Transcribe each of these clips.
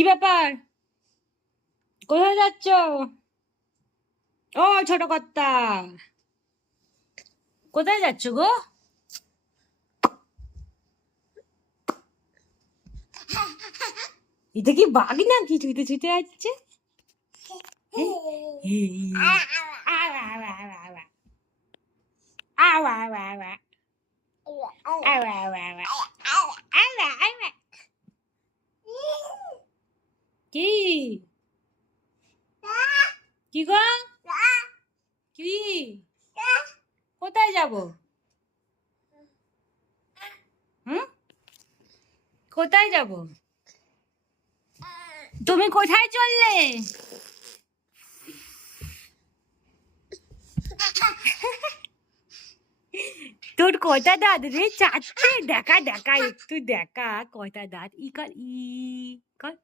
কি ব্যাপার? কোথায় যাচ্ছ? ও ছোট কর্তা, কোথায় যাচ্ছ গো? এটা কি বাঘ নাকি ছুটে ছুটে যাচ্ছে? কি কি গো? কি কোথায় যাব? হুম, কোথায় যাব? তুমি কোথায় চললে? তোর কয়টা দাঁত রে? চারটে? দেখা দেখা একটু দেখা কয়টা দাঁত। ই কর, ই কর।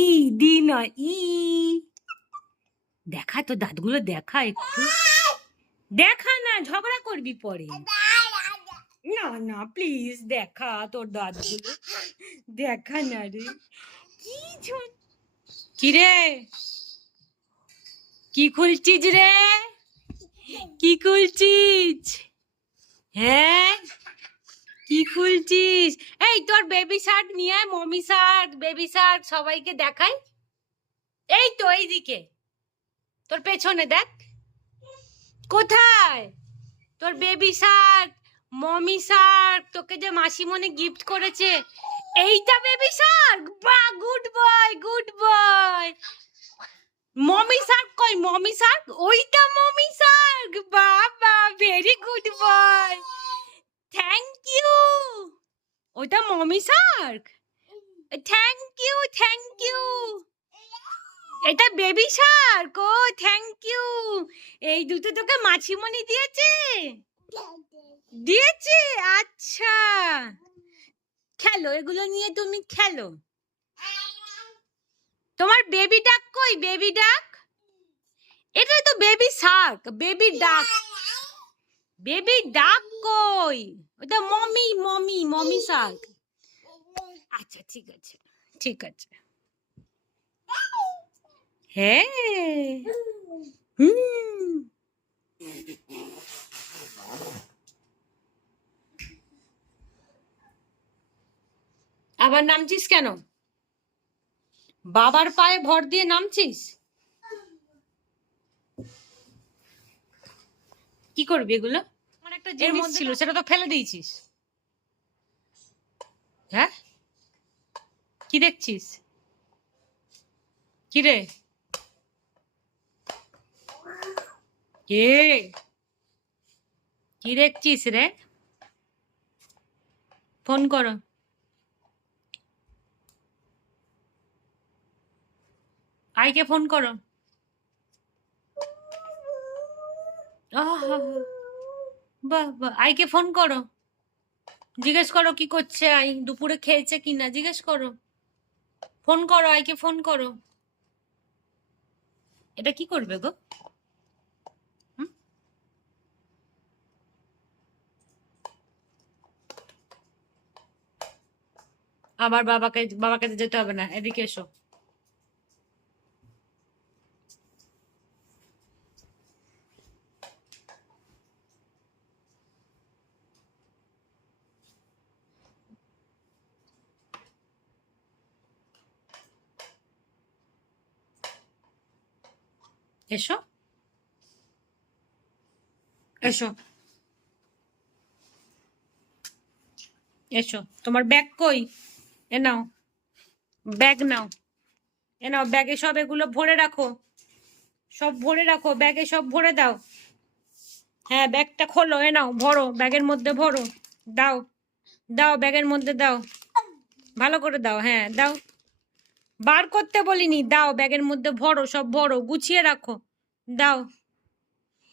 ই দি নয়, ই দেখা তোর দাঁতগুলো দেখা একটু। দেখা না, ঝগড়া করবি পরে। না না প্লিজ দেখা তোর দাঁতগুলো, দেখা না রে। কি কি রে? কি খুলছিস রে? কি খুলছিস? হ্যাঁ, কি খুলছিস? এই তোর বেবি শার্ট নিয়ে আয়, মমি শার্ট, বেবি শার্ট সবাইকে দেখাই। এই তো এইদিকে, তোর পেছনে দেখ। কোথায় তোর বেবি শার্ট, মমি শার্ট? তোকে যে মাসিমণি গিফট করেছে, এইটা বেবি শার্ক। বাহ, good boy, good boy. Mommy shark কই? মমি শার্ক ওইটা, মমি শার্ক। বাবা, very good boy, thank you. ওটা mommy shark, thank you, thank you. এটা বেবি শার্ক। ও থ্যাংক ইউ। এই দুটো তোকে মাছিমণি দিয়েছে? দিয়েছে, আচ্ছা। খেলো, এগুলো নিয়ে তুমি খেলো। তোমার বেবি ডাক কই? বেবি ডাক, এটা তো বেবি শার্ক, বেবি ডাক। বেবি ডাক কই? ওটা মমি, মমি, মমি শার্ক। আচ্ছা ঠিক আছে, ঠিক আছে। হ্যাঁ, হুম। আবার নামছিস কেন? বাবার পায়ে ভর দিয়ে নামছিস? কি করবি এগুলো? আমার একটা জিনিস ছিল, সেটা তো ফেলে দিয়েছিস। হ্যাঁ, কি দেখছিস? কি রে? কে? কি দেখছিস রে? ফোন করো। আইকে ফোন করো। আহা, বাহ বাহ, আইকে ফোন করো, জিজ্ঞেস করো কি করছে আই, দুপুরে খেয়েছে কিনা জিজ্ঞেস করো। ফোন করো, আইকে ফোন করো। এটা কি করবে গো? হুম? আবার বাবাকে যেতে হবে না, এদিকে এসো। এসো, এসো, এসো। তোমার ব্যাগ কই? এ নাও, ব্যাগ নাও, এ নাও, ব্যাগে সব এগুলো ভরে রাখো, সব ভরে রাখো, ব্যাগে সব ভরে দাও। হ্যাঁ, ব্যাগটা খোলো, এ নাও, ভরো, ব্যাগের মধ্যে ভরো। দাও, দাও, ব্যাগের মধ্যে দাও, ভালো করে দাও। হ্যাঁ দাও, বার করতে বলিনি, দাও, ব্যাগের মধ্যে ভরো, সব ভরো, গুছিয়ে রাখো। দাও,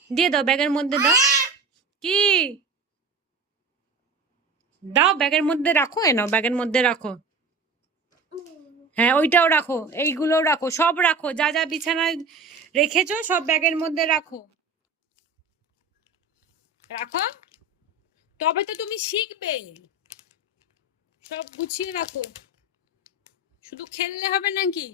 দিয়ে দাও, ব্যাগের মধ্যে দাও। কি? দাও, ব্যাগের মধ্যে রাখো, এ নাও, ব্যাগের মধ্যে রাখো। হ্যাঁ, ওইটাও রাখো, এইগুলোও রাখো, সব রাখো, যা যা বিছানায় রেখেছো সব ব্যাগের মধ্যে রাখো, রাখো। তবে তো তুমি শিখবে। সব গুছিয়ে রাখো, শুধু খেললে হবে নাকি?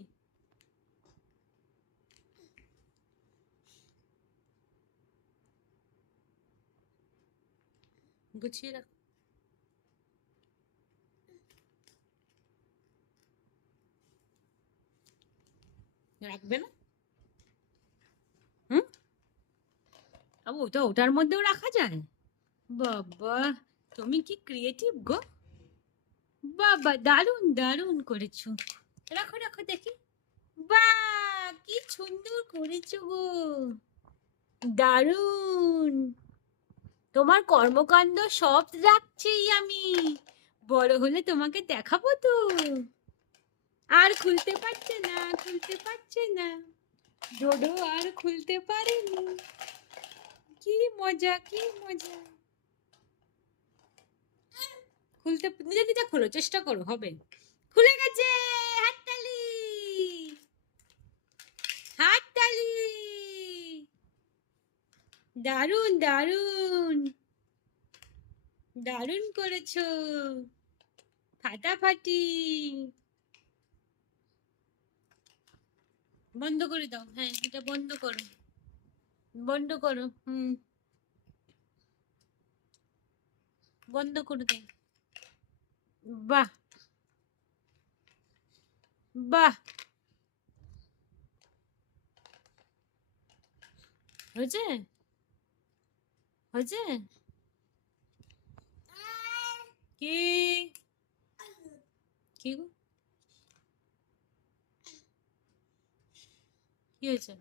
গুছিয়ে রাখ। রাখবে না? হুম? ওটা ওটার মধ্যেও রাখা যায়? বাবা, তুমি কি ক্রিয়েটিভ গো। বাবা, দারুণ দারুণ করেছো। রাখো রাখো দেখি। বাহ, কি সুন্দর করেছো গো। দারুণ। তোমার কর্মকাণ্ড সব রাখছি আমি। বড় হলে তোমাকে দেখাবো তো। আর খুলতে পারছে না, খুলতে পারছে না। ডোডো আর খুলতে পারেনি। কি মজা, কি মজা। খুলতে নিজে নিজে খোলো, চেষ্টা করো, হবে। খুলে গেছে। হাততালি, হাততালি। দারুণ দারুণ, দারুণ করেছো। ফাটাফাটি। বন্ধ করে দাও, হ্যাঁ এটা বন্ধ করো। বন্ধ করো, বন্ধ করে দাও। বাহ, বাহ। হয়েছে, হয়েছে। কি, কি গো? কি হয়েছে?